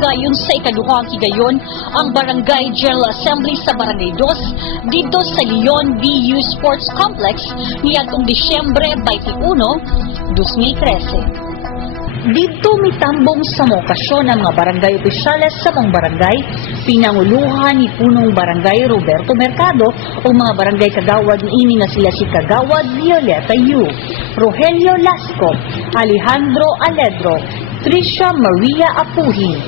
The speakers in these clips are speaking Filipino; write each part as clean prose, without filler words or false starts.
Pagayon sa ikaduhang higayon ang Barangay General Assembly sa Barangay 2 dito sa Leon BU Sports Complex niadtong Disyembre 21, 2013. Dito mitambong sa mga okasyon ang mga barangay opisyales sa mga barangay, pinanguluhan ni punong barangay Roberto Mercado o mga barangay kagawad ini nga sila si Kagawad Violeta Yu, Rogelio Lasco, Alejandro Aledro, Tricia Maria Apuhin,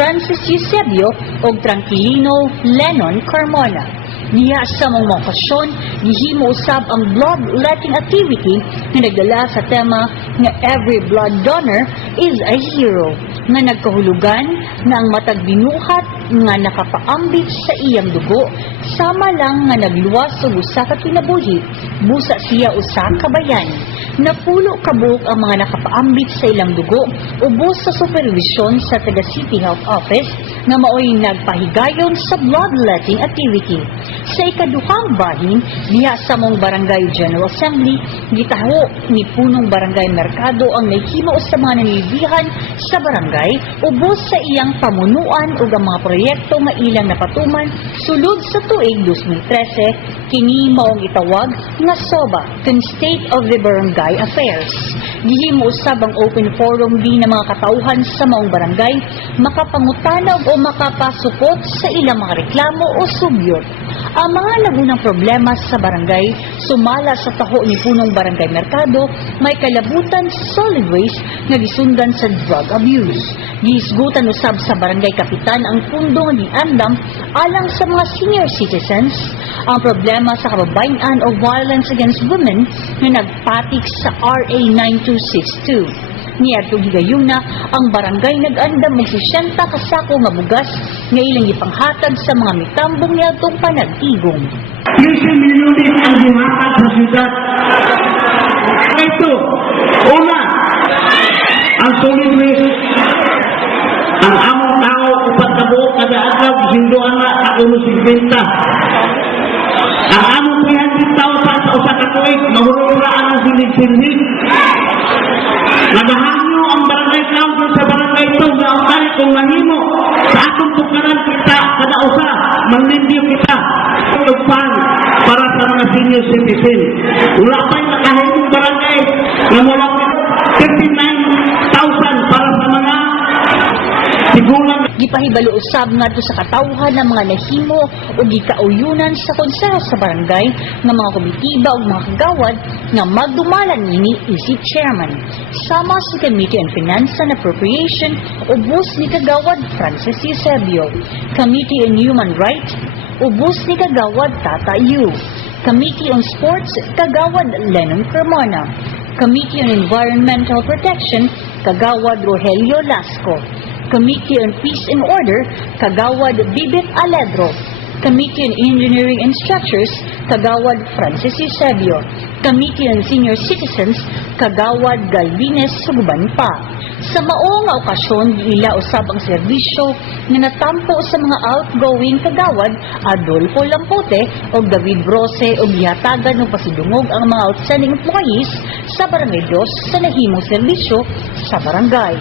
Francis Eusebio o Tranquilino Lennon Carmona. Niya sa mga okasyon, gihimo usab ang bloodletting activity na nagdala sa tema nga every blood donor is a hero, nga nagkahulugan na ang matag binuhat nga nakapaambit sa iyang dugo, sama lang nga nagluwas og usa ka kinabuhi, busa siya usa ka bayani. Napulo kabuok ang mga nakapaambit sa ilang dugo ubos sa supervision sa taga City Health Office nga maoy nagpahigayon sa bloodletting activity. Sa ikaduhang bahin, diha sa mong Barangay General Assembly, gitaho ni punong Barangay Mercado ang nahimo sa mga nanilibihan sa barangay ubos sa iyang pamunuan ug ang mga proyekto nga ilang napatuman sulod sa tuig 2013, kini maong itawag nga SOBA, State of the Barangay Affairs. Gihimo usab ang open forum din ng mga katauhan sa maong barangay makapangutanog o makapasupot sa ilang mga reklamo o subyot. Ang mga nagunang problema sa barangay sumala sa taho ni punong Barangay Mercado may kalabutan sa solid waste nga gisundan sa drug abuse. Gihisgutan usab sa barangay kapitan ang pundo nga giandam alang sa mga senior citizens, ang problema sa kababayan o violence against women na nagpatik sa RA 9262. Niadtong higayuna ang barangay nag-andam og 60 ka sako nga bugas nga ilang ipanghatag sa mga mitambong niadtong panag-igong. 15 milyones ang gihatag sa syudad. Ito, una, ang solid waste. Ang among tao upat na buok kada adlaw hinduan na ako no 50. Ang among 300 tao sa usa ka tuig mahururaan ang silig-silig. Nagahangyo ang barangay council sa barangay ito nga ang kaya kung mahimo sa atong tukaran kita kada usa magnindyo kita tugpan para sa mga senior citizen. Wala pa'y nakahimong barangay na mula 59,000 para sa mga sigulang. Gipahibalo usab ngadto sa katawhan ng mga nahimo o gikauyunan sa konseho sa barangay nga mga komitiba ug mga kagawad nga magdumalan nini isip chairman. Sama sa Committee on Finance and Appropriation ubos ni kagawad Francis Eusebio, Committee on Human Rights ubos ni kagawad Tata Yu, Committee on Sports kagawad Lennon Carmona, Committee on Environmental Protection kagawad Rogelio Lasco, Committee on Peace and Order, Kagawad Bibit Aledro, Committee on Engineering and Structures, Kagawad Francis Eusebio, Committee on Senior Citizens, Kagawad Galvines Suguban pa. Sa maong okasyon, ila usab ang serbisyo na natampo sa mga outgoing kagawad Adolfo Lampote o David Brose o gihatagan ng pasidungog ang mga outstanding employees sa Barangay 2 sa nahimong serbisyo sa barangay.